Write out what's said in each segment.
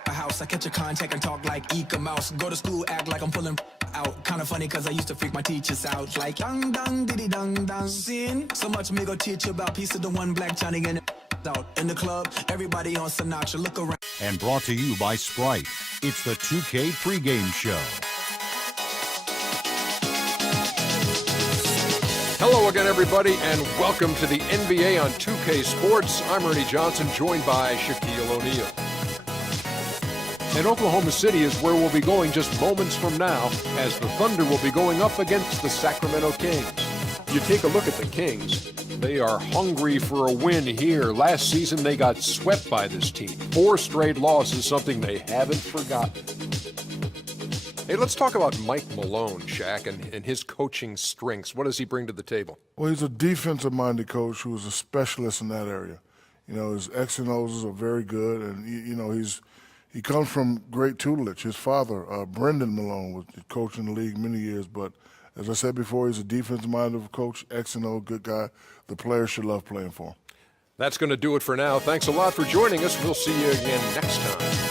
A house, I catch a contact and talk like Eka Mouse. Go to school, act like I'm pulling out. Kinda funny cause I used to freak my teachers out. Like dung dung diddy dung dung sin. So much me go teach you about piece of the one black Johnny and out. In the club, everybody on Sinatra, look around. And brought to you by Sprite. It's the 2K pregame show. Hello again, everybody, and welcome to the NBA on 2K Sports. I'm Ernie Johnson, joined by Shaquille O'Neal. And Oklahoma City is where we'll be going just moments from now, as the Thunder will be going up against the Sacramento Kings. You take a look at the Kings. They are hungry for a win here. Last season, they got swept by this team. 4 straight losses, something they haven't forgotten. Hey, let's talk about Mike Malone, Shaq, and his coaching strengths. What does he bring to the table? Well, he's a defensive-minded coach who is a specialist in that area. You know, his X and O's are very good, and, you know, he comes from great tutelage. His father, Brendan Malone, was coaching the league many years, but as I said before, he's a defensive-minded coach, X and O, good guy. The players should love playing for him. That's going to do it for now. Thanks a lot for joining us. We'll see you again next time.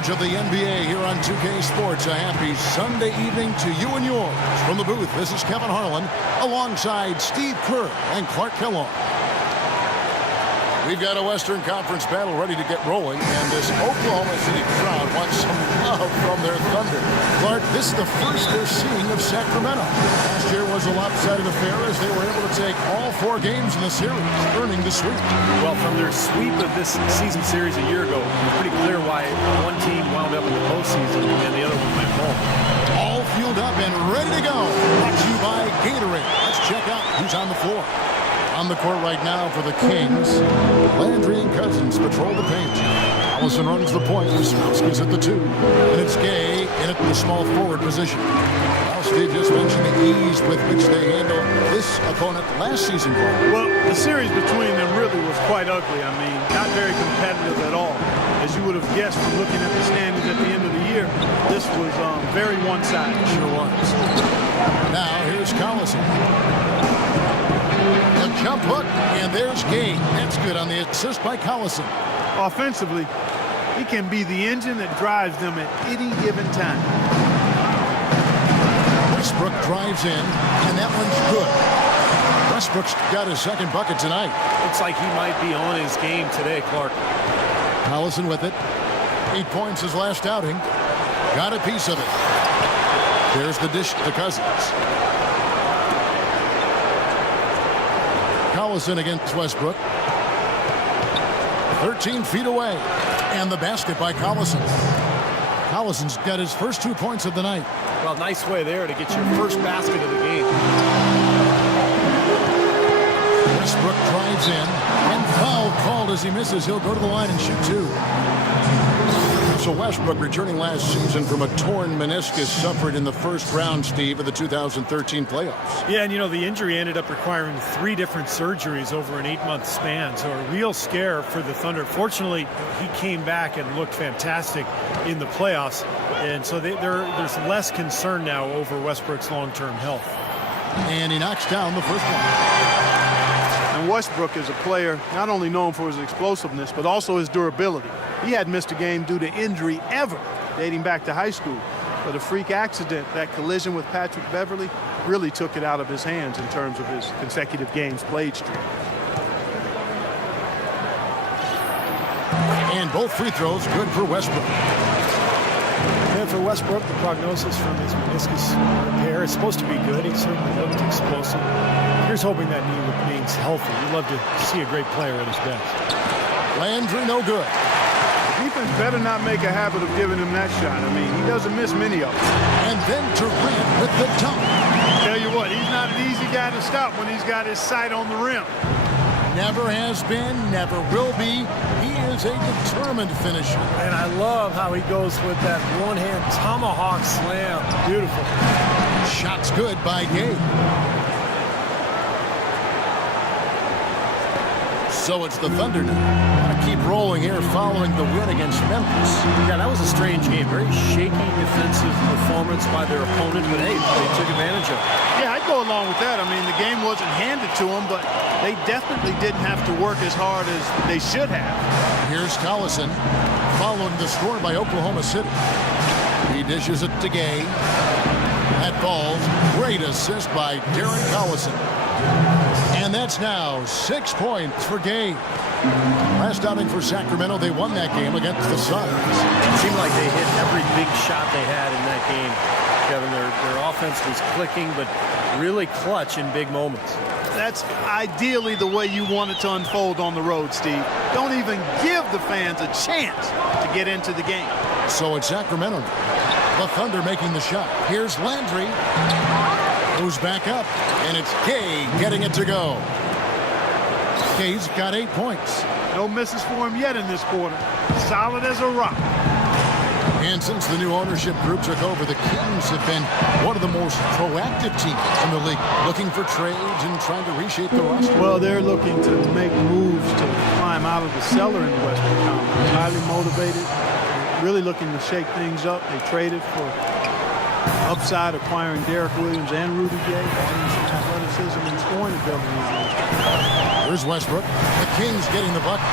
Of the NBA here on 2K Sports. A happy Sunday evening to you and yours. From the booth, this is Kevin Harlan alongside Steve Kerr and Clark Kellogg. We've got a Western Conference battle ready to get rolling, and this Oklahoma City crowd wants some love from their Thunder. Clark, this is the first they're seeing of Sacramento. Last year was a lopsided affair as they were able to take all 4 games in the series, earning the sweep. Well, from their sweep of this season series a year ago, it's pretty clear why one team wound up in the postseason and the other one went home. All fueled up and ready to go. Brought to you by Gatorade. Let's check out who's on the floor. On the court right now for the Kings, Landry and Cousins patrol the paint. Allison runs the point. Smolski's at the 2. And it's Gay in at the small forward position. Well, Steve just mentioned the ease with which they handled this opponent last season. Well, the series between them really was quite ugly. I mean, not very competitive at all. As you would have guessed from looking at the standings at the end of the year, this was very one-sided. Sure was. Now, here's Collison. A jump hook, and there's Gay. That's good on the assist by Collison. Offensively, he can be the engine that drives them at any given time. Westbrook drives in, and that one's good. Westbrook's got his second bucket tonight. Looks like he might be on his game today, Clark. Collison with it. 8 points his last outing. Got a piece of it. There's the dish to Cousins. Collison against Westbrook. 13 feet away. And the basket by Collison. Collison's got his first 2 points of the night. Well, nice way there to get your first basket of the game. Westbrook drives in. And foul called as he misses. He'll go to the line and shoot 2. Russell Westbrook returning last season from a torn meniscus suffered in the first round, Steve, of the 2013 playoffs. Yeah, and the injury ended up requiring 3 different surgeries over an 8-month span, so a real scare for the Thunder. Fortunately, he came back and looked fantastic in the playoffs, and so there's less concern now over Westbrook's long-term health. And he knocks down the first one. And Westbrook is a player not only known for his explosiveness, but also his durability. He hadn't missed a game due to injury ever, dating back to high school. But a freak accident, that collision with Patrick Beverley, really took it out of his hands in terms of his consecutive games played streak. And both free throws good for Westbrook. And for Westbrook, the prognosis from his meniscus repair is supposed to be good. He certainly looked explosive. Here's hoping that knee remains healthy. We'd love to see a great player at his best. Landry, no good. The defense better not make a habit of giving him that shot. I mean, he doesn't miss many of them. And then Durant with the dunk. Tell you what, he's not an easy guy to stop when he's got his sight on the rim. Never has been, never will be. He is a determined finisher. And I love how he goes with that one-hand tomahawk slam. Beautiful. Shots good by Gay. So it's the Thunder now. Want to keep rolling here following the win against Memphis. Yeah, that was a strange game. Very shaky defensive performance by their opponent, but hey, they took advantage of it. Yeah, I'd go along with that. I mean, the game wasn't handed to them, but they definitely didn't have to work as hard as they should have. Here's Collison following the score by Oklahoma City. He dishes it to Gay. That falls. Great assist by Darren Collison. And that's now 6 points for Gay. Last outing for Sacramento, they won that game against the Suns. It seemed like they hit every big shot they had in that game. Kevin, their offense was clicking, but really clutch in big moments. That's ideally the way you want it to unfold on the road, Steve. Don't even give the fans a chance to get into the game. So it's Sacramento. The Thunder making the shot. Here's Landry. Moves back up, and it's Gay getting it to go. Gay's got 8 points. No misses for him yet in this quarter. Solid as a rock. And since the new ownership group took over, the Kings have been one of the most proactive teams in the league, looking for trades and trying to reshape the roster. Well, they're looking to make moves to climb out of the cellar in the Western Conference. Highly motivated, really looking to shake things up. They traded for upside, acquiring Derek Williams and Rudy Gay, adding some athleticism and scoring ability. Here's Westbrook. The Kings getting the bucket.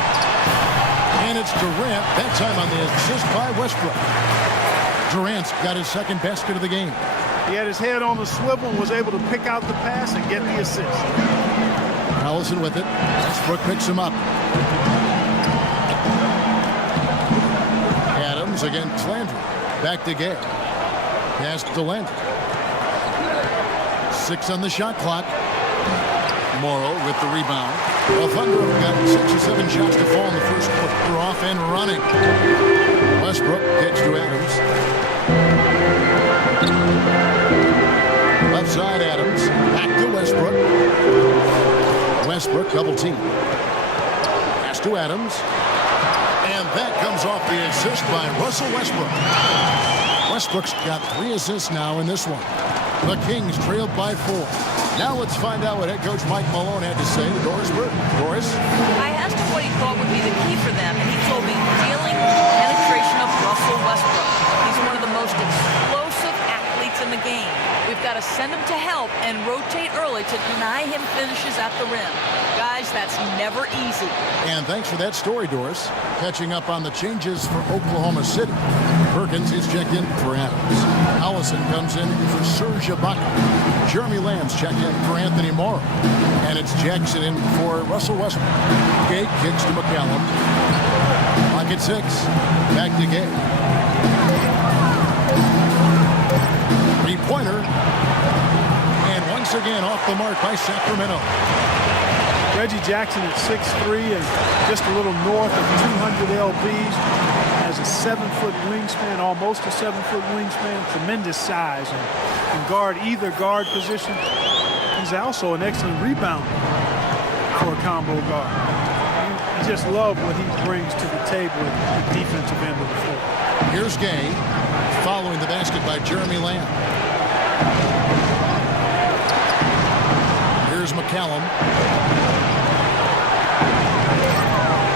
And it's Durant, that time on the assist by Westbrook. Durant's got his second basket of the game. He had his head on the swivel and was able to pick out the pass and get the assist. Allison with it. Westbrook picks him up. Adams against Landry. Back to Gay. Pass to Landry. 6 on the shot clock. Morrow with the rebound. Well, Thunder have got 6 or 7 shots to fall in the first quarter. They're off and running. Westbrook gets to Adams. Left side Adams. Back to Westbrook. Westbrook double team. Pass to Adams. And that comes off the assist by Russell Westbrook. Westbrook's got 3 assists now in this one. The Kings trailed by 4. Now let's find out what head coach Mike Malone had to say to Doris Burke. Doris? I asked him what he thought would be the key for them, and he told me dealing with the penetration of Russell Westbrook. He's one of the most explosive athletes in the game. We've got to send him to help and rotate early to deny him finishes at the rim. Guys, that's never easy. And thanks for that story, Doris. Catching up on the changes for Oklahoma City. Perkins is checked in for Adams. Allison comes in for Serge Ibaka. Jeremy Lamb's checked in for Anthony Morrow. And it's Jackson in for Russell Westbrook. Gay kicks to McCallum. Clock at 6. Back to Gay. 3-pointer. And once again off the mark by Sacramento. Reggie Jackson at 6'3" and just a little north of 200 lbs. Has a 7-foot wingspan, almost a 7-foot wingspan. Tremendous size and can guard either guard position. He's also an excellent rebounder for a combo guard. You just love what he brings to the table at the defensive end of the floor. Here's Gay, following the basket by Jeremy Lamb. Here's McCallum.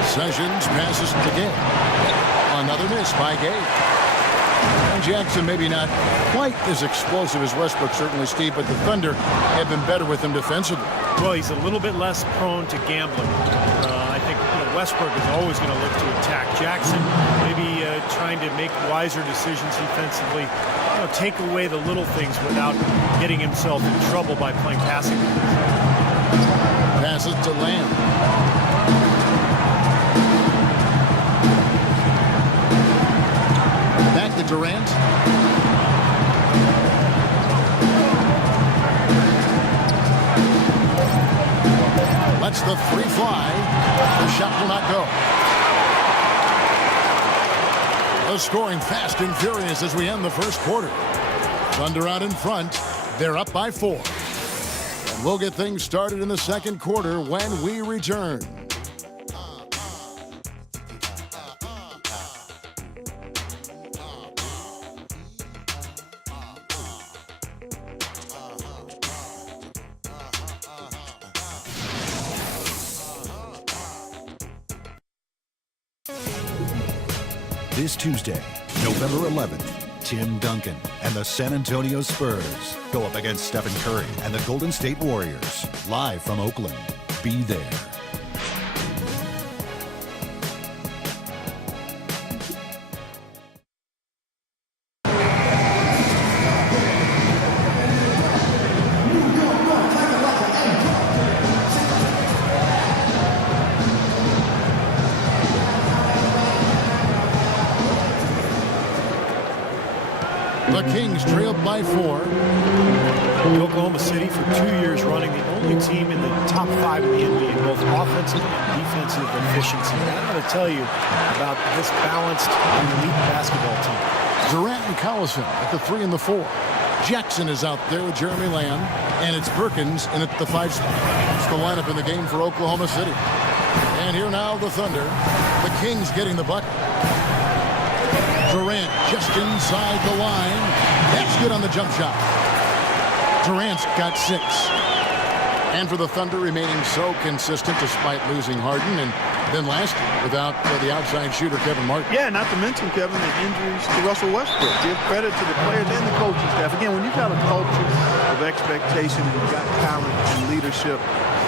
Sessions passes to Gay. Another miss by Gay. And Jackson maybe not quite as explosive as Westbrook, certainly, Steve, but the Thunder have been better with him defensively. Well, he's a little bit less prone to gambling. I think Westbrook is always going to look to attack. Jackson maybe trying to make wiser decisions defensively, take away the little things without getting himself in trouble by playing passing. Passes to Lamb. Back to Durant. Lets the three fly. The shot will not go. The scoring fast and furious as we end the first quarter. Thunder out in front. They're up by 4. And we'll get things started in the second quarter when we return. This Tuesday, November 11th, Tim Duncan and the San Antonio Spurs go up against Stephen Curry and the Golden State Warriors, live from Oakland. Be there. The Kings trailed by 4. Oklahoma City, for 2 years running, the only team in the top 5 in the NBA in both offensive and defensive efficiency. I got to tell you about this balanced elite basketball team. Durant and Collison at the 3 and the 4. Jackson is out there with Jeremy Lamb, and it's Perkins in at the 5 spot. It's the lineup in the game for Oklahoma City. And here now the Thunder. The Kings getting the bucket. Durant just inside the line. That's good on the jump shot. Durant's got 6. And for the Thunder, remaining so consistent despite losing Harden and then last year without the outside shooter Kevin Martin. Yeah, not to mention, Kevin, the injuries to Russell Westbrook. Give credit to the players and the coaching staff. Again, when you've got a culture of expectation and you've got talent and leadership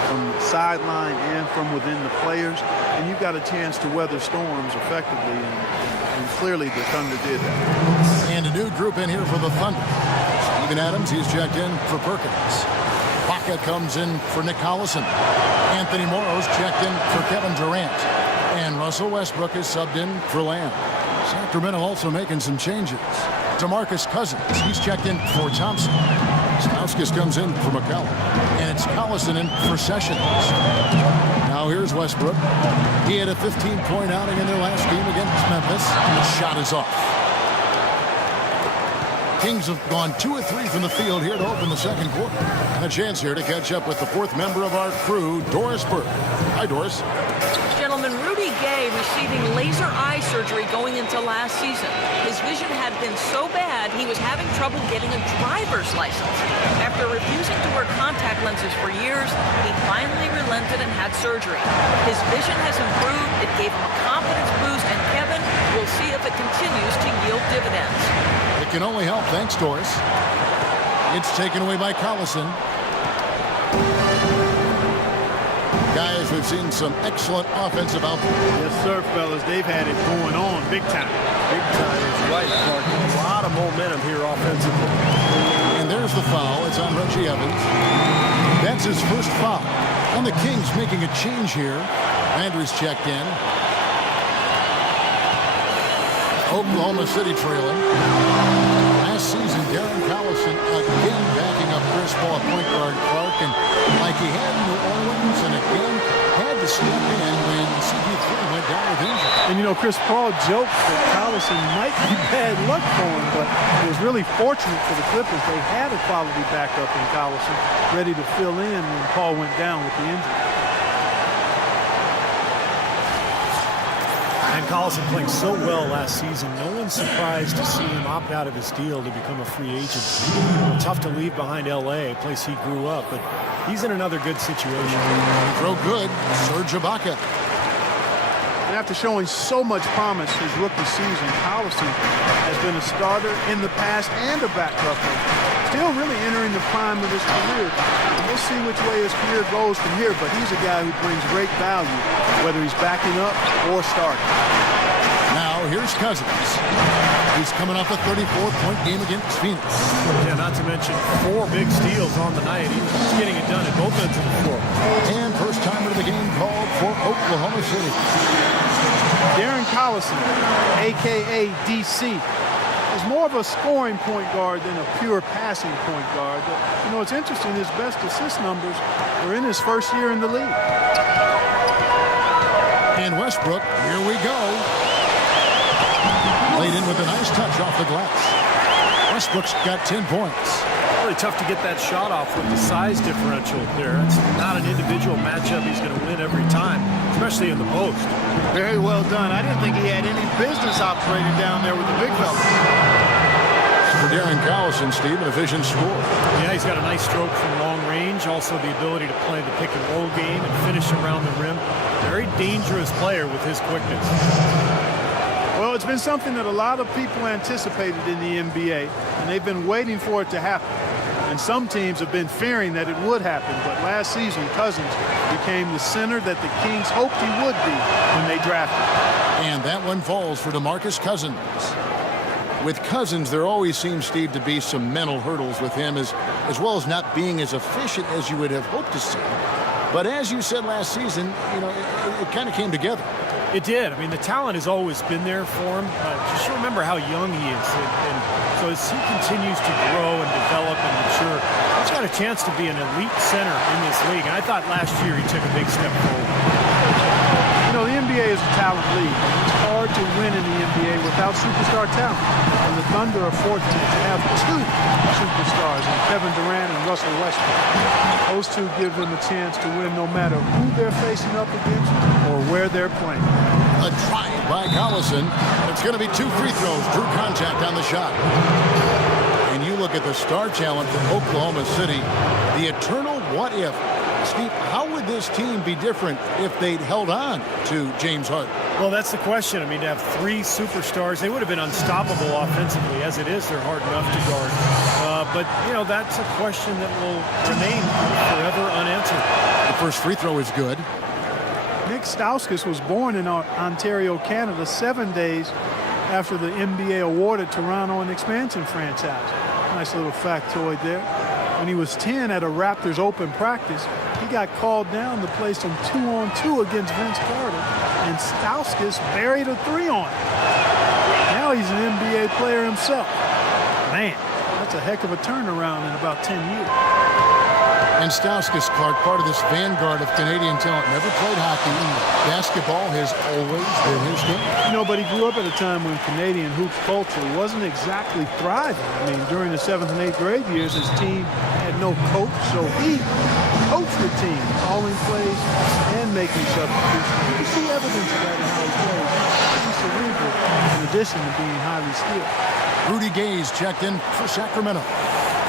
from the sideline and from within the players, and you've got a chance to weather storms effectively, and clearly the Thunder did that. And a new group in here for the Thunder. Steven Adams, he's checked in for Perkins. Baca comes in for Nick Collison. Anthony Morrow's checked in for Kevin Durant. And Russell Westbrook is subbed in for Lamb. Sacramento also making some changes. DeMarcus Cousins, he's checked in for Thompson. Stauskas comes in for McCallum. And it's Collison in for Sessions. Now here's Westbrook. He had a 15-point outing in their last game against Memphis. The shot is off. Kings have gone 2 of 3 from the field here to open the second quarter. And a chance here to catch up with the 4th member of our crew, Doris Burke. Hi, Doris. Gentlemen, Rudy Gay receiving laser eye surgery going into last season. His vision had been so bad he was having trouble getting a driver's license. After refusing to wear contact lenses for years, he finally relented and had surgery. His vision has improved, it gave him a confidence boost, and Kevin, we'll see if it continues to yield dividends. It can only help. Thanks, Doris. It's taken away by Collison. Guys, we've seen some excellent offensive output. Yes, sir, fellas. They've had it going on big time. Big time is right, Clark. A lot of momentum here offensively. And there's the foul. It's on Reggie Evans. That's his first foul. And the Kings making a change here. Andrews checked in. Oklahoma City trailing. Last season, Darren Collison again backing up Chris Paul at point guard Clark, and like he had in New Orleans, and again had to step in when CP3 went down with injury. And you know, Chris Paul joked that Collison might be bad luck for him, but it was really fortunate for the Clippers. They had a quality backup in Collison, ready to fill in when Paul went down with the injury. And Collison playing so well last season. No one's surprised to see him opt out of his deal to become a free agent. Tough to leave behind L.A., a place he grew up, but he's in another good situation. Throw good, Serge Ibaka. And after showing so much promise his rookie season, Collison has been a starter in the past and a backup. Still really entering the prime of his career. And we'll see which way his career goes from here, but he's a guy who brings great value, whether he's backing up or starting. Now here's Cousins. He's coming off a 34-point game against Phoenix. Yeah, not to mention 4 big steals on the night. He's getting it done at both ends of the floor. And first timer of the game called for Oklahoma City. Darren Collison, a.k.a. DC, is more of a scoring point guard than a pure passing point guard. But, you know, it's interesting, his best assist numbers are in his first year in the league. And Westbrook, here we go. Laid in with a nice touch off the glass. Westbrook's got 10 points. Really tough to get that shot off with the size differential there. It's not an individual matchup he's going to win every time, especially in the post. Very well done. I didn't think he had any business operating down there with the big fella. For Darren Collison, Steve, an efficient score. Yeah, he's got a nice stroke from long range. Also the ability to play the pick and roll game and finish around the rim. Very dangerous player with his quickness. Well, it's been something that a lot of people anticipated in the NBA, and they've been waiting for it to happen. And some teams have been fearing that it would happen, but last season, Cousins became the center that the Kings hoped he would be when they drafted him. And that one falls for DeMarcus Cousins. With Cousins, there always seems, Steve, to be some mental hurdles with him, as well as not being as efficient as you would have hoped to see. But as you said last season, you know, it kind of came together. It did. I mean, the talent has always been there for him. Just remember how young he is. And so as he continues to grow and develop and mature, he's got a chance to be an elite center in this league. And I thought last year he took a big step forward. You know, the NBA is a talent league. It's hard to win in the NBA without superstar talent. And the Thunder are fortunate to have 2 superstars in Kevin Durant and Russell Westbrook. Those two give them a chance to win no matter who they're facing up against or where they're playing. A drive by Collison. It's going to be 2 free throws. Drew contact on the shot. And you look at the star talent from Oklahoma City, the eternal what if. Steve, how would this team be different if they'd held on to James Harden? Well, that's the question. I mean, to have 3 superstars, they would have been unstoppable offensively. As it is, they're hard enough to guard. But, you know, that's a question that will remain forever unanswered. The first free throw is good. Nick Stauskas was born in Ontario, Canada, 7 days after the NBA awarded Toronto an expansion franchise. Nice little factoid there. When he was 10 at a Raptors open practice, he got called down to play some 2-on-2 against Vince Carter, and Stauskas buried a 3 on him. Now he's an NBA player himself. Man, that's a heck of a turnaround in about 10 years. And Stauskas, Clark, part of this vanguard of Canadian talent, never played hockey. Basketball has always been his game. You know, but he grew up at a time when Canadian hoop culture wasn't exactly thriving. I mean, during the 7th and 8th grade years, his team had no coach, so he coached the team, calling plays and making substitutions. You see evidence of that in how he plays. He's cerebral in addition to being highly skilled. Rudy Gay's checked in for Sacramento.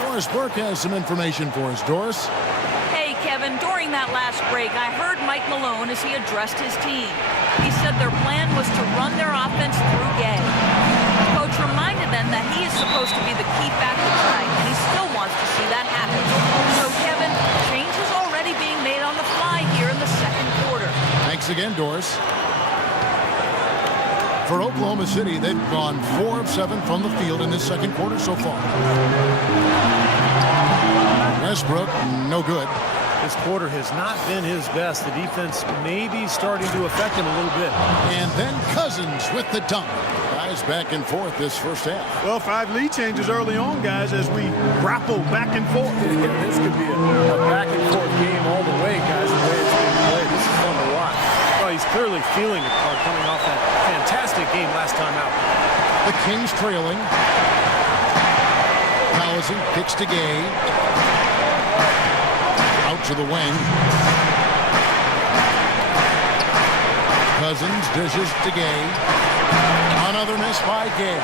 Doris Burke has some information for us. Doris? Hey, Kevin, during that last break, I heard Mike Malone as he addressed his team. He said their plan was to run their offense through Gay. The coach reminded them that he is supposed to be the key factor tonight, and he still wants to see that happen. So, Kevin, change is already being made on the fly here in the second quarter. Thanks again, Doris. For Oklahoma City, they've gone 4 of 7 from the field in this second quarter so far. Westbrook, no good. This quarter has not been his best. The defense may be starting to affect him a little bit. And then Cousins with the dunk. Guys back and forth this first half. Well, 5 lead changes early on, guys, as we grapple back and forth. This could be a back and forth game all the way, guys, the way it's being played. This is fun to watch. Well, he's clearly feeling it coming off that fantastic game last time out. The Kings trailing. Collison kicks to Gay. Out to the wing. Cousins dishes to Gay. Another miss by Gay.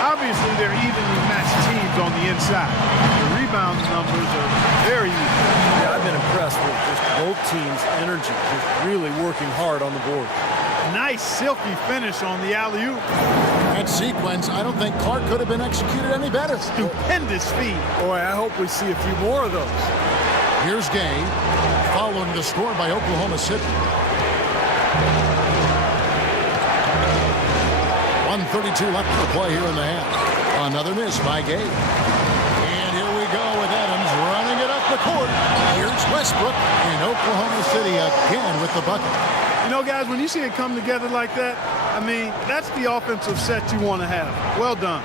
Obviously, they're evenly matched teams on the inside. The rebound numbers are very even. Yeah, I've been impressed with just both teams' energy, just really working hard on the board. Nice silky finish on the alley-oop. That sequence, I don't think Clark could have been executed any better. Stupendous feed. Boy, I hope we see a few more of those. Here's Gay, following the score by Oklahoma City. 1:32 left to play here in the half. Another miss by Gay. And here we go with Adams running it up the court. Here's Westbrook, and Oklahoma City again with the bucket. You know, guys, when you see it come together like that, I mean, that's the offensive set you want to have. Well done.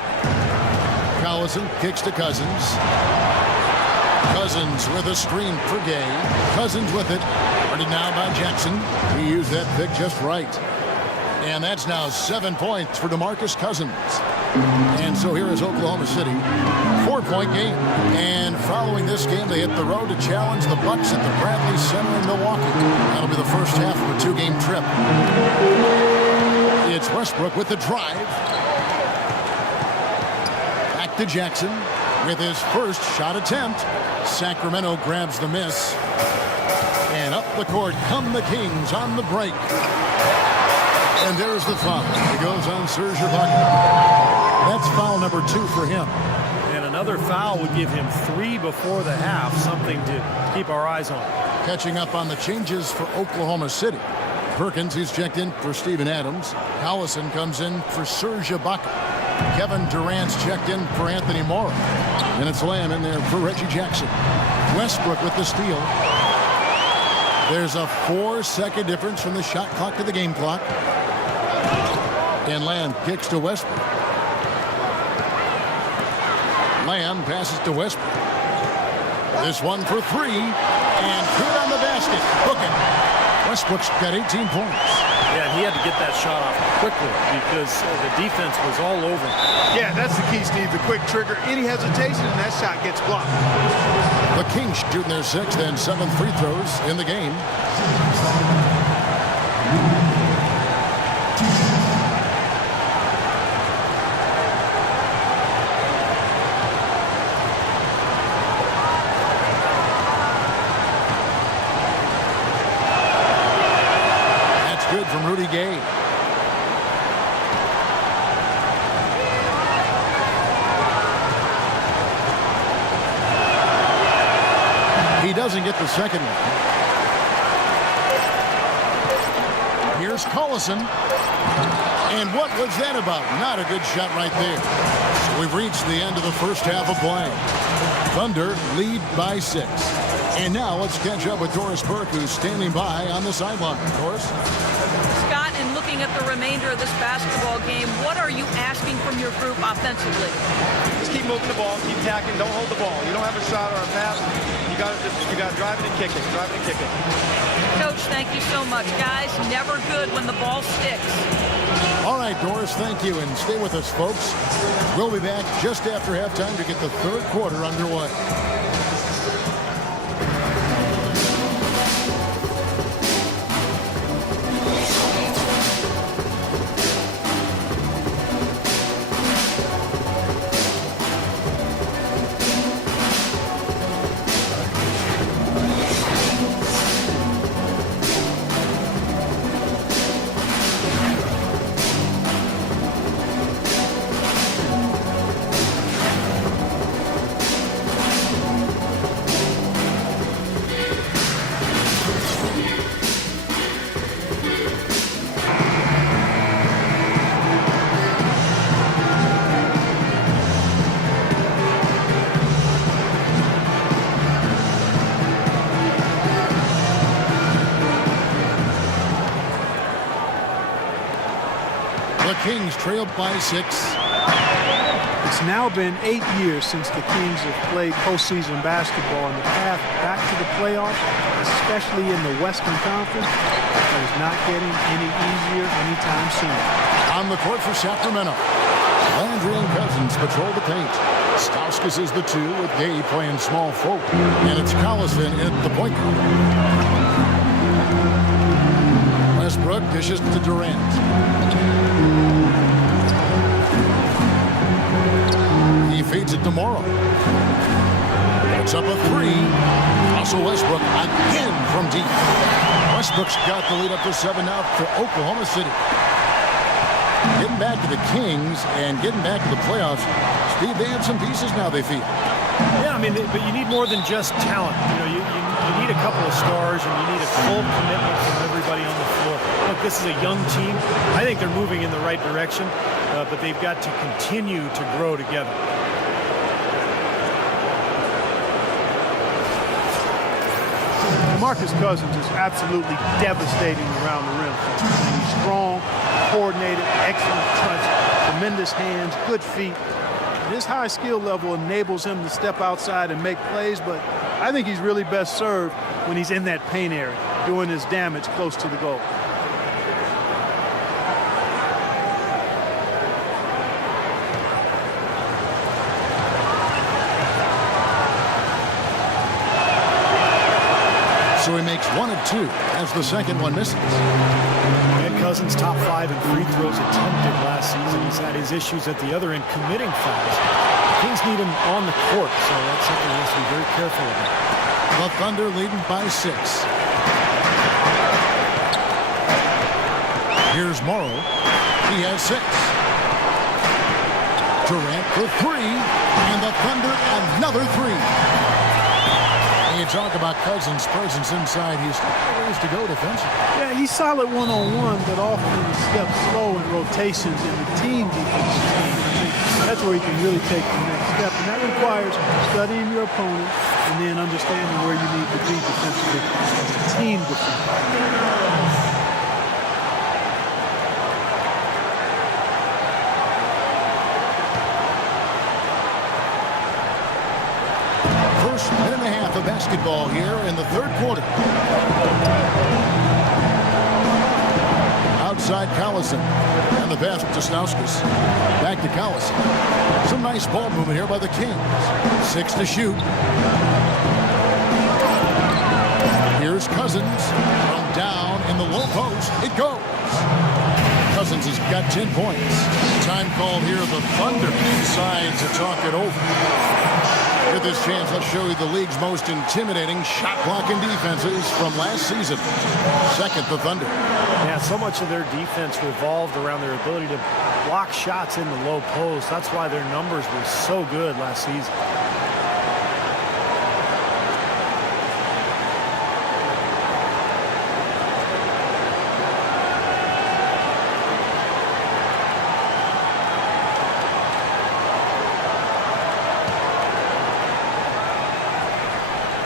Collison kicks to Cousins. Cousins with a screen for Gay. Cousins with it. Guarded now by Jackson. He used that pick just right. And that's now 7 points for DeMarcus Cousins. And so here is Oklahoma City. 4-point game. And following this game, they hit the road to challenge the Bucks at the Bradley Center in Milwaukee. That'll be the first half of a two-game trip. It's Westbrook with the drive. Back to Jackson with his first shot attempt. Sacramento grabs the miss. And up the court come the Kings on the break. And there's the foul. It goes on Serge Ibaka. That's foul number 2 for him. And another foul would give him 3 before the half, something to keep our eyes on. Catching up on the changes for Oklahoma City. Perkins, he's checked in for Steven Adams. Collison comes in for Serge Ibaka. Kevin Durant's checked in for Anthony Morrow. And it's Lamb in there for Reggie Jackson. Westbrook with the steal. There's a 4-second difference from the shot clock to the game clock. And Lamb kicks to Westbrook. Lamb passes to Westbrook. This one for 3. And good on the basket. Hook it. Westbrook's got 18 points. Yeah, and he had to get that shot off quickly because the defense was all over. Yeah, that's the key, Steve. The quick trigger. Any hesitation, and that shot gets blocked. The Kings shooting their 6th and 7th free throws in the game. That's good from Rudy Gay. He doesn't get the second one. Here's Collison. And what was that about? Not a good shot right there. So we've reached the end of the first half of play. Thunder lead by 6. And now let's catch up with Doris Burke, who's standing by on the sideline. Doris? Scott, in looking at the remainder of this basketball game, what are you asking from your group offensively? Just keep moving the ball, keep tacking, don't hold the ball. You don't have a shot or a pass, you got to drive it and kick it, drive it and kick it. Coach, thank you so much. Guys, never good when the ball sticks. All right, Doris, thank you, and stay with us, folks. We'll be back just after halftime to get the third quarter underway. Kings trailed by 6. It's now been 8 years since the Kings have played postseason basketball, and the path back to the playoffs, especially in the Western Conference, is not getting any easier anytime soon. On the court for Sacramento, Landry and Cousins patrol the paint. Stauskas is the 2 with Gay playing small forward, and it's Collison at the point guard. Westbrook Dishes to Durant. He feeds it to Morrow. Puts up a three. Russell Westbrook again from deep. Westbrook's got the lead up to 7 now for Oklahoma City. Getting back to the Kings and getting back to the playoffs. Steve, they have some pieces now, they feel. Yeah, I mean, but you need more than just talent. You know, you need a couple of stars, and you need a full commitment from everybody on the floor. Look, this is a young team. I think they're moving in the right direction, but they've got to continue to grow together. Marcus Cousins is absolutely devastating around the rim. He's strong, coordinated, excellent touch, tremendous hands, good feet. His high skill level enables him to step outside and make plays, but I think he's really best served when he's in that paint area, doing his damage close to the goal. So he makes 1 of 2 as the second one misses. Ed Cousins top 5 in free throws attempted last season. He's had his issues at the other end committing fouls. The Kings need him on the court, so that's something he has to be very careful about. The Thunder leading by 6. Here's Morrow. He has 6. Durant for 3, and the Thunder another 3. You talk about Cousins' presence inside. He's got ways to go defensively. Yeah, he's solid one-on-one, but often he steps slow in rotations in the team defensive scheme. I think that's where he can really take the next step, and that requires studying your opponent and then understanding where you need to be defensively as a team defender. First minute and a half of basketball here in the third quarter. Outside Collison. And the pass to Stauskas. Back to Collison. Some nice ball movement here by the Kings. 6 to shoot. Here's Cousins. From down in the low post. It goes. Cousins has got 10 points. Time called here. The Thunder decide to talk it over. With this chance, let's show you the league's most intimidating shot-blocking defenses from last season. Second, the Thunder. Yeah, so much of their defense revolved around their ability to block shots in the low post. That's why their numbers were so good last season.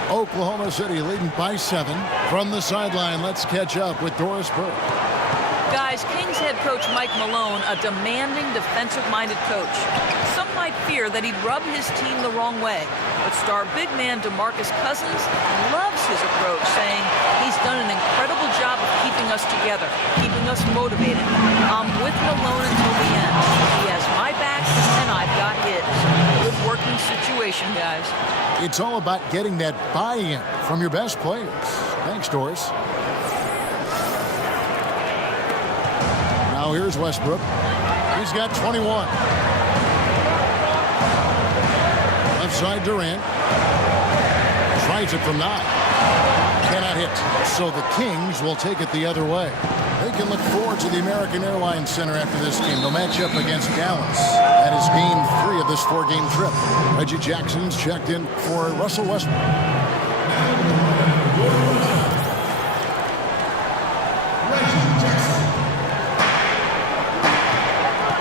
Oklahoma City leading by 7. From the sideline, let's catch up with Doris Burke. Guys, Kings head coach Mike Malone, a demanding, defensive-minded coach. Some might fear that he'd rub his team the wrong way, but star big man DeMarcus Cousins loves his approach, saying he's done an incredible job of keeping us together, keeping us motivated. I'm with Malone until the end. He has my back, and I've got his. Good working situation, guys. It's all about getting that buy-in from your best players. Thanks, Doris. Now here's Westbrook. He's got 21. Left side Durant. Tries it from 9. Cannot hit. So the Kings will take it the other way. They can look forward to the American Airlines Center after this game. They'll match up against Dallas. That is game 3 of this 4-game trip. Reggie Jackson's checked in for Russell Westbrook.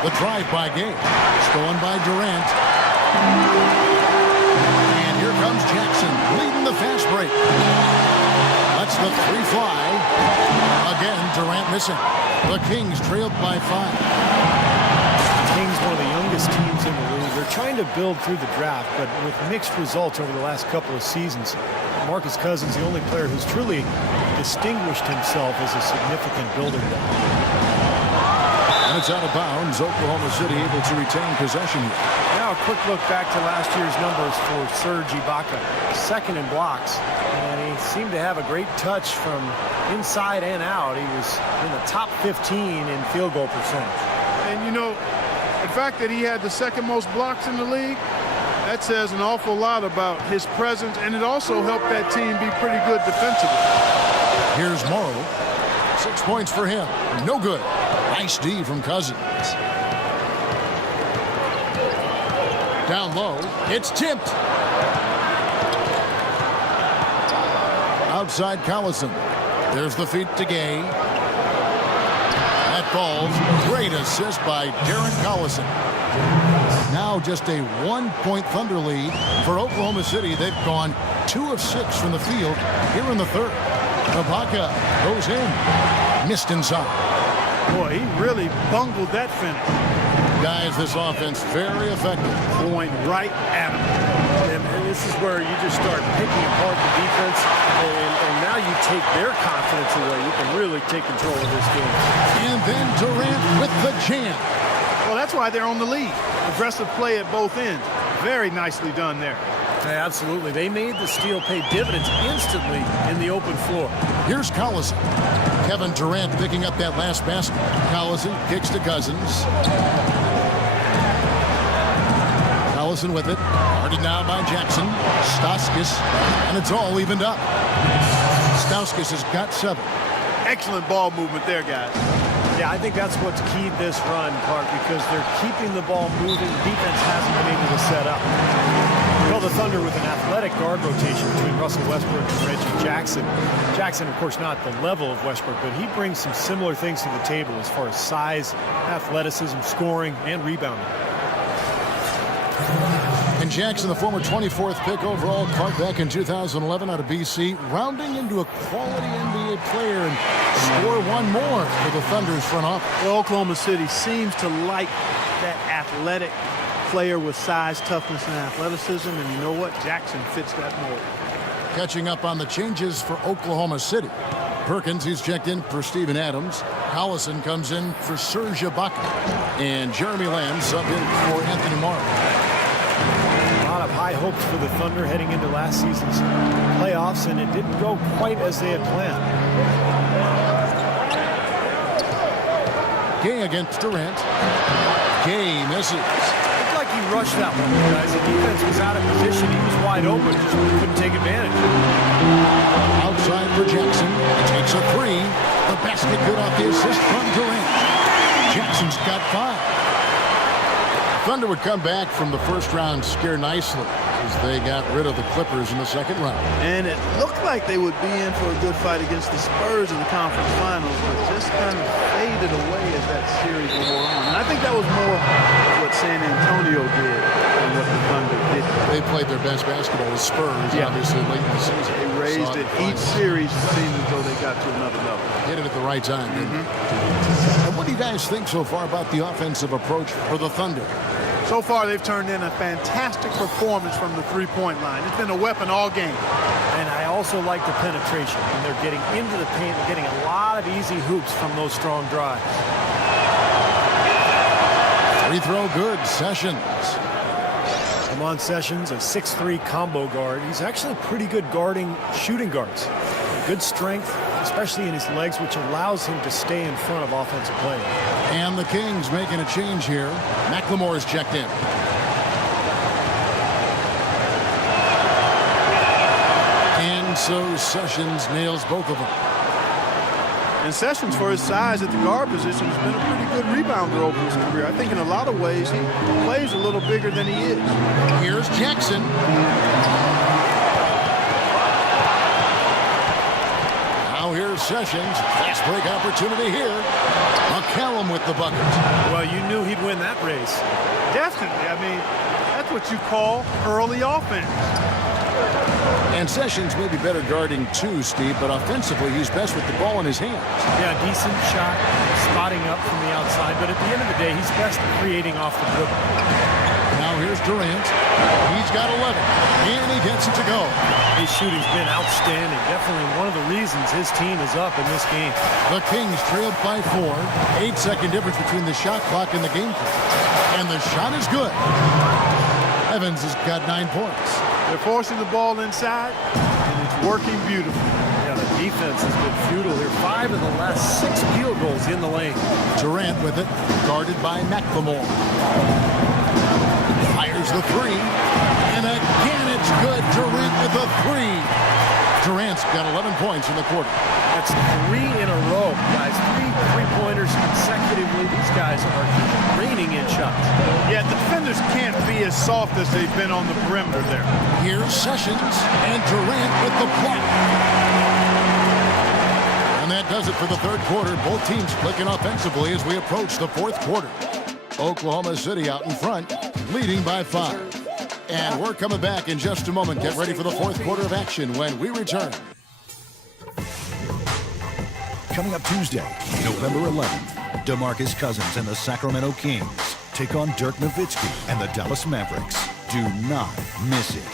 The drive by Gay. Stolen by Durant. And here comes Jackson leading the fast break. Lets the 3 fly. Again, Durant missing. The Kings trailed by 5. The Kings, one of the youngest teams in the league. They're trying to build through the draft, but with mixed results over the last couple of seasons. Marcus Cousins, the only player who's truly distinguished himself as a significant building block. And it's out of bounds. Oklahoma City able to retain possession here. Yeah, now a quick look back to last year's numbers for Serge Ibaka. Second in blocks, and he seemed to have a great touch from inside and out. He was in the top 15 in field goal percentage. And, you know, the fact that he had the second most blocks in the league, that says an awful lot about his presence, and it also helped that team be pretty good defensively. Here's Morrow. 6 points for him. No good. Nice D from Cousins. Down low. It's tipped. Outside Collison. There's the feed to Gay. That falls. Great assist by Darren Collison. Now just a 1-point Thunder lead for Oklahoma City. They've gone 2 of 6 from the field here in the third. Ibaka goes in. Missed inside. Boy, he really bungled that finish. Guys, this offense very effective. Going right at him. And this is where you just start picking apart the defense, and now you take their confidence away. You can really take control of this game. And then Durant with the jam. Well, that's why they're on the lead. Aggressive play at both ends. Very nicely done there. Yeah, absolutely. They made the steal pay dividends instantly in the open floor. Here's Collison. Kevin Durant picking up that last basket. Collison kicks to Cousins. Collison with it. Guarded now by Jackson. Stauskas. And it's all evened up. Stauskas has got 7. Excellent ball movement there, guys. Yeah, I think that's what's keyed this run, Clark, because they're keeping the ball moving. Defense hasn't been able to set up. Well, the Thunder with an athletic guard rotation between Russell Westbrook and Reggie Jackson. Jackson, of course, not the level of Westbrook, but he brings some similar things to the table as far as size, athleticism, scoring, and rebounding. And Jackson, the former 24th pick overall, Clark back in 2011 out of BC, rounding into a quality NBA player and score one more for the Thunder's front office. Well, Oklahoma City seems to like that athletic player with size, toughness, and athleticism, and you know what? Jackson fits that mold. Catching up on the changes for Oklahoma City. Perkins, he's checked in for Steven Adams. Collison comes in for Serge Ibaka. And Jeremy Lamb subbed in for Anthony Morrow. A lot of high hopes for the Thunder heading into last season's playoffs, and it didn't go quite as they had planned. Gay against Durant. Gay misses. Looked like he rushed that one, guys. The defense was out of position. He was wide open, just couldn't take advantage. Outside for Jackson. Takes a 3. The basket good off the assist from Durant. Jackson's got 5. Thunder would come back from the first round scared nicely as they got rid of the Clippers in the second round. And it looked like they would be in for a good fight against the Spurs in the conference finals, but just kind of faded away as that series wore on. And I think that was more what San Antonio did than what the Thunder did. They played their best basketball with Spurs, obviously, late in the season. They raised it. Each series seemed as though they got to another level. Hit it at the right time. And what do you guys think so far about the offensive approach for the Thunder? So far, they've turned in a fantastic performance from the three-point line. It's been a weapon all game. And I also like the penetration. When they're getting into the paint, they're getting a lot of easy hoops from those strong drives. Free throw good. Sessions. Amon Sessions, a 6'3" combo guard. He's actually pretty good guarding shooting guards. Good strength, especially in his legs, which allows him to stay in front of offensive players. And the Kings making a change here. McLemore is checked in. And so Sessions nails both of them. And Sessions, for his size at the guard position, has been a pretty good rebounder over his career. I think in a lot of ways he plays a little bigger than he is. Here's Jackson. Now here's Sessions. Fast break opportunity here. McCallum with the bucket. Well, you knew he'd win that race. Definitely. I mean, that's what you call early offense. And Sessions may be better guarding too, Steve, but offensively he's best with the ball in his hands. Yeah, decent shot, spotting up from the outside, but at the end of the day, he's best creating off the dribble. Now here's Durant. He's got 11, and he gets it to go. His shooting's been outstanding. Definitely one of the reasons his team is up in this game. The Kings trailed by 4. 8-second difference between the shot clock and the game clock. And the shot is good. Evans has got 9 points. They're forcing the ball inside, and it's working beautifully. Yeah, the defense has been futile here. 5 of the last 6 field goals in the lane. Durant with it, guarded by McLemore. Fires the 3, and again it's good. Durant with a 3. Durant's got 11 points in the quarter. That's 3 in a row, guys. 3 three-pointers consecutively. These guys are raining in shots. Yeah, the defenders can't be as soft as they've been on the perimeter there. Here's Sessions, and Durant with the block. And that does it for the third quarter. Both teams clicking offensively as we approach the fourth quarter. Oklahoma City out in front, leading by 5. And we're coming back in just a moment. Get ready for the fourth quarter of action when we return. Coming up Tuesday, November 11th, DeMarcus Cousins and the Sacramento Kings take on Dirk Nowitzki and the Dallas Mavericks. Do not miss it.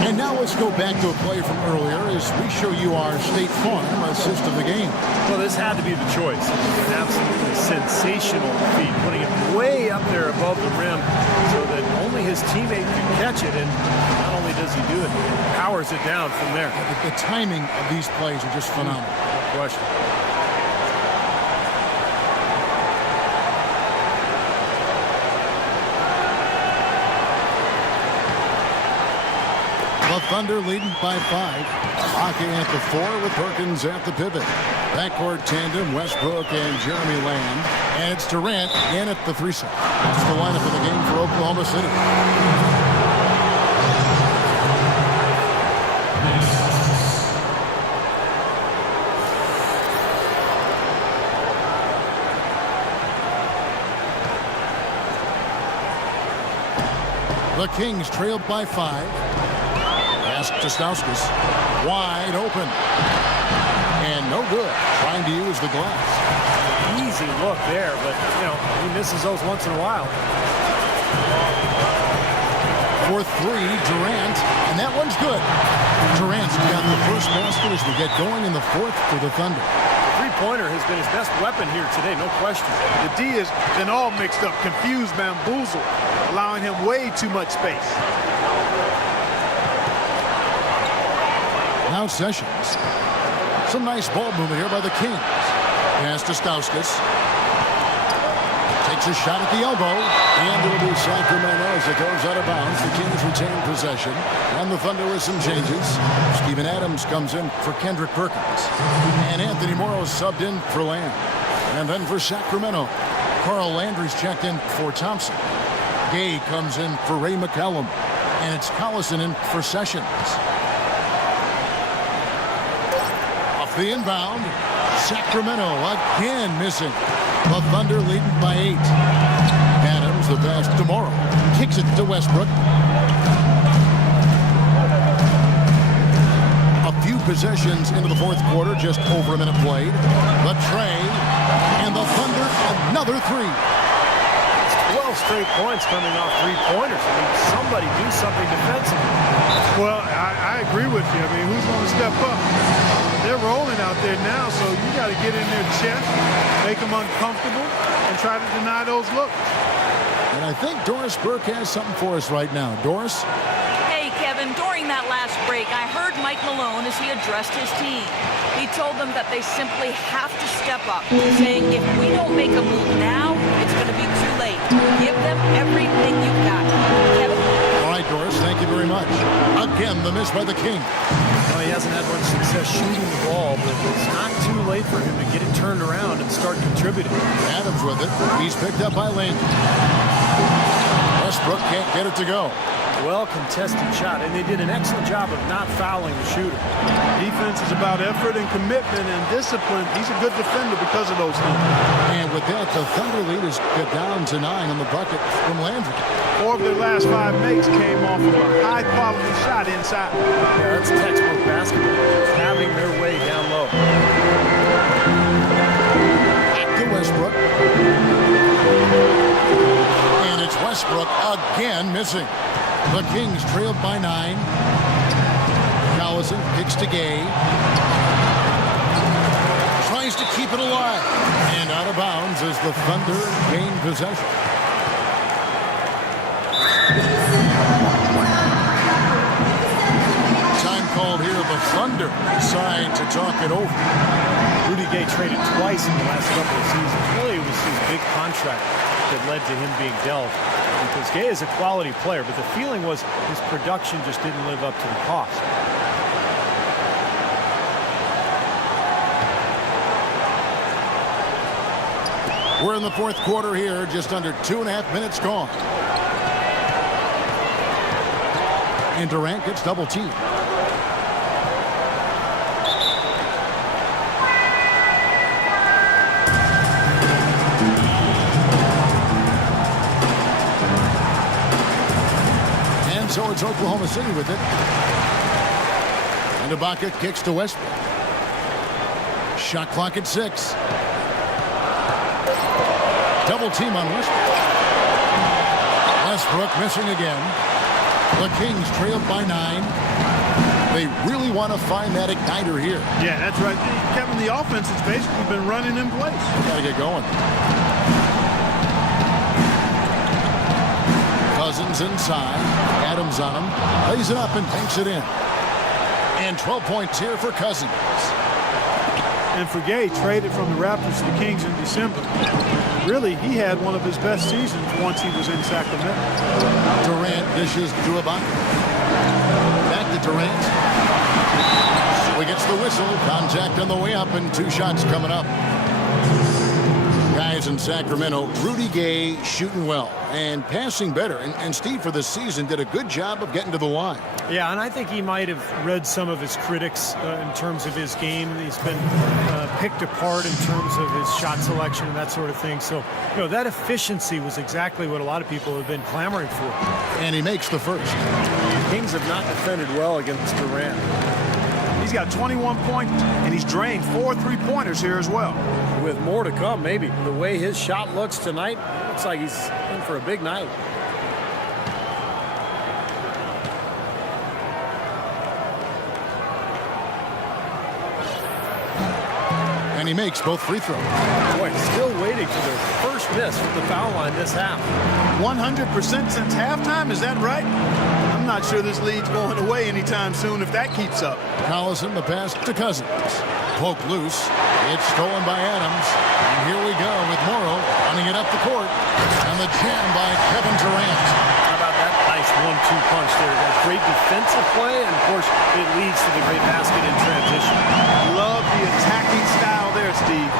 And now let's go back to a play from earlier as we show you our State Farm assist of the game. Well, this had to be the choice. An absolutely sensational feat, putting it way up there above the rim so that only his teammate can catch it. And not only does he do it, he powers it down from there. The timing of these plays are just phenomenal. No question. The Thunder leading by 5. Hockey at the 4 with Perkins at the pivot. Backcourt tandem, Westbrook and Jeremy Lamb. And it's Durant in at the 3 set. That's the lineup of the game for Oklahoma City. The Kings trailed by 5. To Stauskas, wide open, and no good. Trying to use the glass. Easy look there, but he misses those once in a while. For 3, Durant, and that one's good. Durant's got the first basket as we get going in the fourth for the Thunder. Three-pointer has been his best weapon here today, no question. The D has been all mixed up, confused, bamboozled, allowing him way too much space. Now Sessions. Some nice ball movement here by the Kings. Pass to Stauskas. Takes a shot at the elbow. And it'll be Sacramento as it goes out of bounds. The Kings retain possession. And the Thunder with some changes. Steven Adams comes in for Kendrick Perkins. And Anthony Morrow subbed in for Lamb. And then for Sacramento, Carl Landry's checked in for Thompson. Gay comes in for Ray McCallum. And it's Collison in for Sessions. The inbound, Sacramento again missing. The Thunder leading by 8. Adams, the pass to Morrow. Kicks it to Westbrook. A few possessions into the fourth quarter, just over a minute played. The tray, and the Thunder another 3. 12 straight points coming off three-pointers. I mean, somebody do something defensively. Well, I agree with you. I mean, who's going to step up? They're rolling out there now, so you got to get in their chest, make them uncomfortable, and try to deny those looks. And I think Doris Burke has something for us right now. Doris? Hey, Kevin, during that last break, I heard Mike Malone as he addressed his team. He told them that they simply have to step up, saying if we don't make a move now, it's going to be too late. Give them everything you've got. Kevin? All right, Doris, thank you very much. Again, the miss by the King. Well, he hasn't had much success shooting the ball, but it's not too late for him to get it turned around and start contributing. Adams with it. He's picked up by Lane. Westbrook can't get it to go. Well-contested shot, and they did an excellent job of not fouling the shooter. Defense is about effort and commitment and discipline. He's a good defender because of those things. And with that, the Thunder lead is down to 9 on the bucket from Landry. 4 of their last 5 makes came off of a high-quality shot inside. Yeah, that's textbook basketball. Just having their way down low. Back to Westbrook. And it's Westbrook again missing. The Kings trailed by 9. Collison kicks to Gay. Tries to keep it alive. And out of bounds as the Thunder gain possession. Time called here. The Thunder decide to talk it over. Rudy Gay traded twice in the last couple of seasons. Really, it was his big contract that led to him being dealt. Because Gay is a quality player, but the feeling was his production just didn't live up to the cost. We're in the fourth quarter here, just under 2.5 minutes gone. And Durant gets double teamed. And so it's Oklahoma City with it. And Ibaka kicks to Westbrook. Shot clock at 6. Double team on Westbrook. Westbrook missing again. The Kings trailed by 9. They really want to find that igniter here. Yeah, that's right. Kevin, the offense has basically been running in place. Got to get going. Cousins inside. Adams on him. Lays it up and takes it in. And 12 points here for Cousins. And for Gay, traded from the Raptors to the Kings in December. Really, he had one of his best seasons once he was in Sacramento. Durant dishes to Ibaka. Back to Durant. So he gets the whistle. Contact on the way up and 2 shots coming up. Guys in Sacramento, Rudy Gay shooting well and passing better. And Steve, for the season, did a good job of getting to the line. Yeah, and I think he might have read some of his critics in terms of his game. He's been picked apart in terms of his shot selection and that sort of thing. So, that efficiency was exactly what a lot of people have been clamoring for. And he makes the first. The Kings have not defended well against Durant. He's got 21 points, and he's drained 4 3-pointers here as well. With more to come, maybe. The way his shot looks tonight, looks like he's in for a big night. And he makes both free throws. Boy, still waiting for their first miss from the foul line this half. 100% since halftime, is that right? I'm not sure this lead's going away anytime soon if that keeps up. Collison, the pass to Cousins. Poke loose. It's stolen by Adams. And here we go with Morrow running it up the court. And the jam by Kevin Durant. How about that nice 1-2 punch there? That great defensive play, and of course, it leads to the great basket in transition. Love the attacking style there, Steve.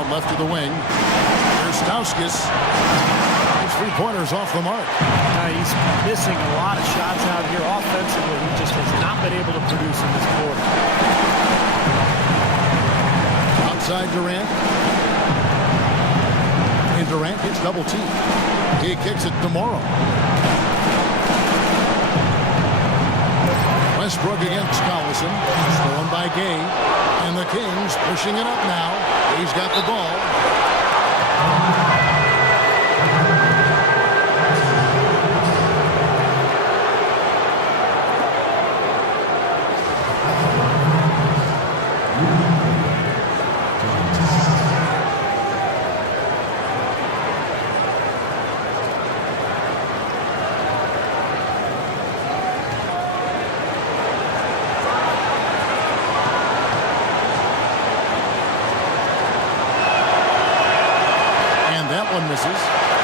Out left of the wing. Here's Stauskas. His 3-pointers off the mark. He's missing a lot of shots out here offensively. He just has not been able to produce in this quarter. Outside Durant. And Durant gets double teamed. He kicks it to Morrow. Westbrook against Collison. Stolen by Gay. And the Kings pushing it up now. He's got the ball.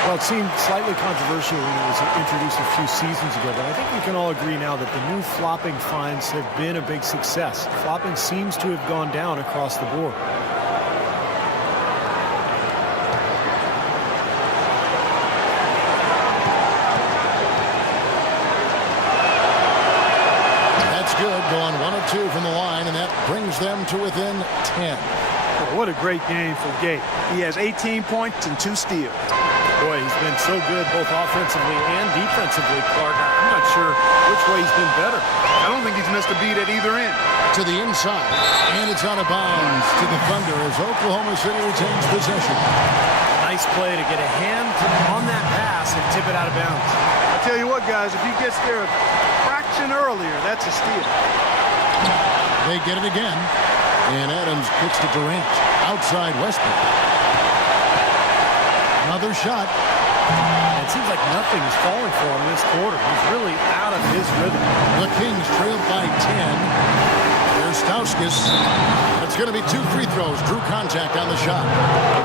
Well, it seemed slightly controversial when it was introduced a few seasons ago, but I think we can all agree now that the new flopping fines have been a big success. Flopping seems to have gone down across the board. That's good, going 1 of 2 from the line, and that brings them to within 10. What a great game for Gay. He has 18 points and 2 steals. Boy, he's been so good both offensively and defensively, Clark. I'm not sure which way he's been better. I don't think he's missed a beat at either end. To the inside, and it's out of bounds to the Thunder as Oklahoma City retains possession. Nice play to get a hand on that pass and tip it out of bounds. That's tell you what, guys, if he gets there a fraction earlier, that's a steal. They get it again. And Adams kicks to Durant. Outside Westbrook. Another shot. It seems like nothing is falling for him this quarter. He's really out of his rhythm. The Kings trailed by 10. There's Stauskas. It's going to be 2 free throws. Drew contact on the shot.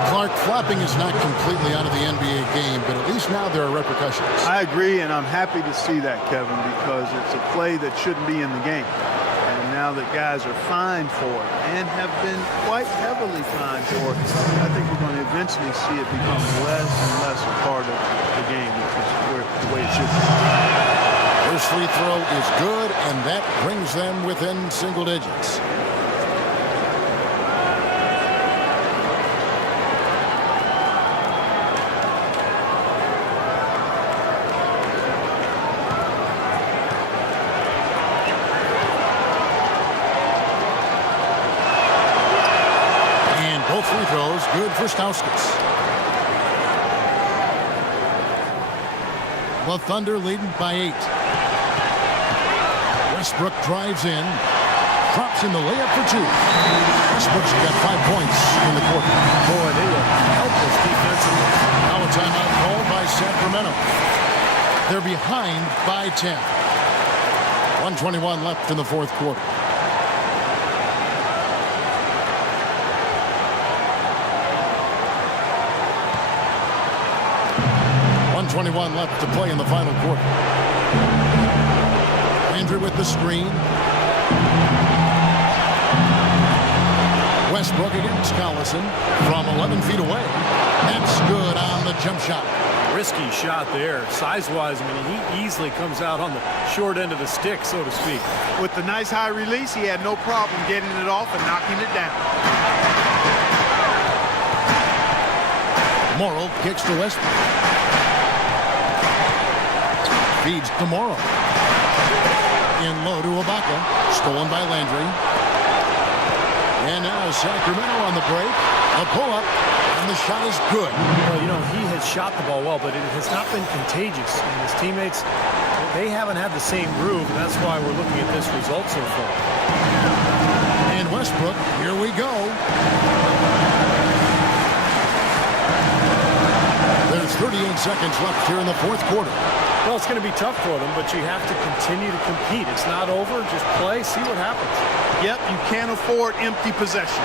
Clark, flopping is not completely out of the NBA game, but at least now there are repercussions. I agree, and I'm happy to see that, Kevin, because it's a play that shouldn't be in the game. And now that guys are fined for it and have been quite heavily fined for it, I think we're going to eventually see it become less and less a part of the game, which is the way it should be. First free throw is good, and that brings them within single digits. And both free throws good for Stauskas. The Thunder leading by 8. Westbrook drives in, drops in the layup for 2. Westbrook's got 5 points in the quarter. Boy, they look helpless defensively. Now a timeout called by Sacramento. They're behind by 10. 1:21 left in the fourth quarter. .21 left to play in the final quarter. Andrew with the screen. Westbrook against Collison from 11 feet away. That's good on the jump shot. Risky shot there. Size-wise, I mean, he easily comes out on the short end of the stick, so to speak. With the nice high release, he had no problem getting it off and knocking it down. Morrow kicks to Westbrook. Feeds to Morrow. In low to Ibaka. Stolen by Landry. And now Sacramento on the break. A pull-up. And the shot is good. Well, you know, he has shot the ball well, but it has not been contagious. And his teammates, they haven't had the same groove, and that's why we're looking at this result so far. And Westbrook, here we go. There's 38 seconds left here in the fourth quarter. Well, it's going to be tough for them, but you have to continue to compete. It's not over. Just play, see what happens. Yep, you can't afford empty possessions.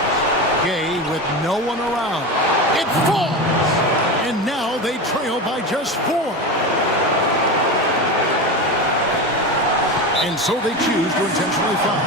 Gay with no one around. It falls! And now they trail by just 4. And so they choose to intentionally foul.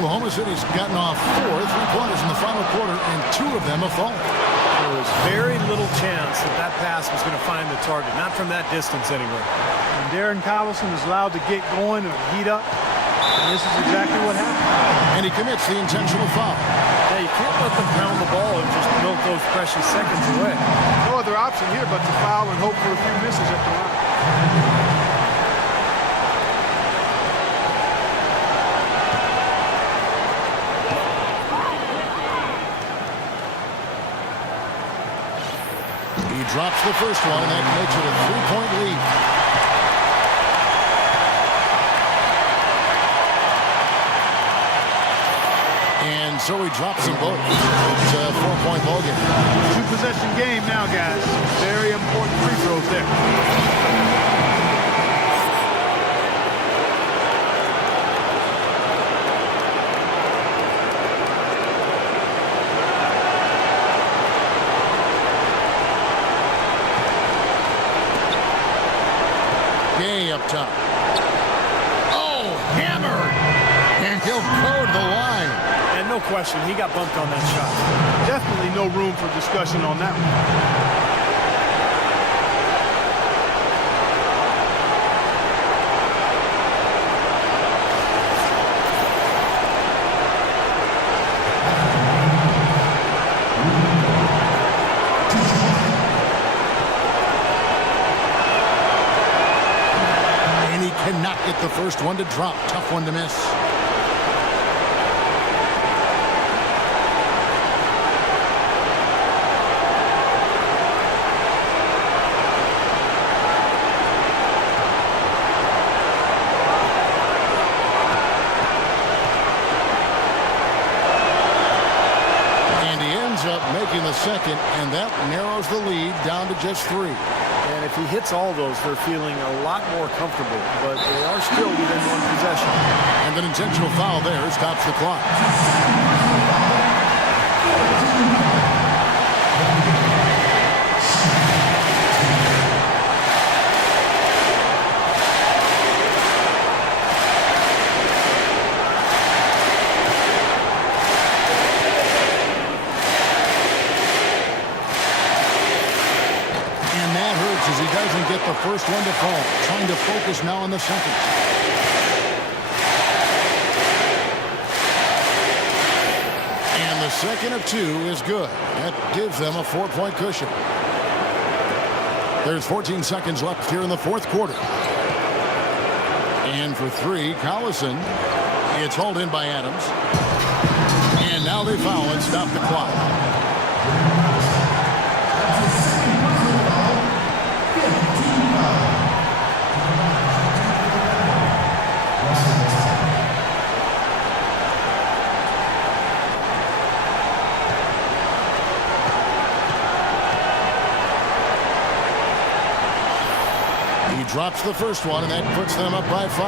Oklahoma City's gotten off 4 3-pointers in the final quarter, and 2 of them have fallen. There was very little chance that that pass was going to find the target, not from that distance anyway. And Darren Collison is allowed to get going or heat up, and this is exactly what happened. And he commits the intentional foul. Yeah, you can't let them pound the ball and just milk those precious seconds away. No other option here but to foul and hope for a few misses at the line. Drops the first one, and that makes it a 3-point lead. And so he drops them both. It's a 4-point ball game. 2-possession game now, guys. Very important free throws there. Up top. Oh, hammered! And he'll go to the line. And no question, he got bumped on that shot. Definitely no room for discussion on that one. Cannot get the first one to drop. Tough one to miss. second, and that narrows the lead down to just 3. And if he hits all those, they're feeling a lot more comfortable, but they are still within 1 possession. And an intentional foul there stops the clock. As he doesn't get the first one to fall. Trying to focus now on the second. And the second of 2 is good. That gives them a 4-point cushion. There's 14 seconds left here in the fourth quarter. And for 3, Collison. It's hauled in by Adams. And now they foul and stop the clock. Drops the first one, and that puts them up by 5.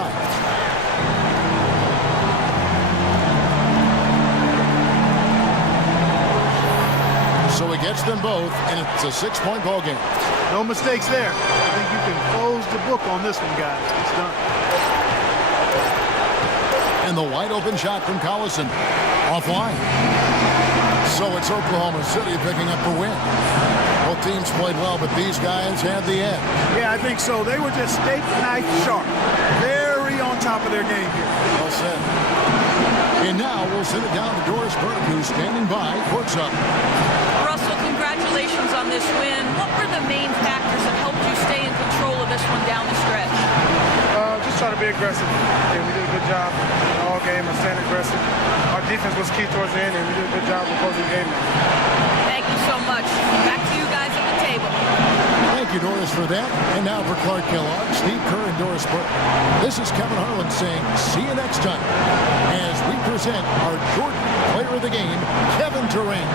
So he gets them both, and it's a 6-point ball game. No mistakes there. I think you can close the book on this one, guys. It's done. And the wide open shot from Collison. Offline. So it's Oklahoma City picking up the win. Both teams played well, but these guys had the edge. Yeah, I think so. They were just steak knife sharp. Very on top of their game here. Well said. And now we'll send it down to Doris Burke, who's standing by courtside. Russell, congratulations on this win. What were the main factors that helped you stay in control of this one down the stretch? Just try to be aggressive. Yeah, we did a good job all game of staying aggressive. Our defense was key towards the end, and we did a good job of closing the game. Thank you so much. Back to you guys at the table. Thank you, Doris, for that. And now for Clark Kellogg, Steve Kerr, and Doris Burke. This is Kevin Harlan saying, see you next time, as we present our Jordan Player of the Game, Kevin Durant.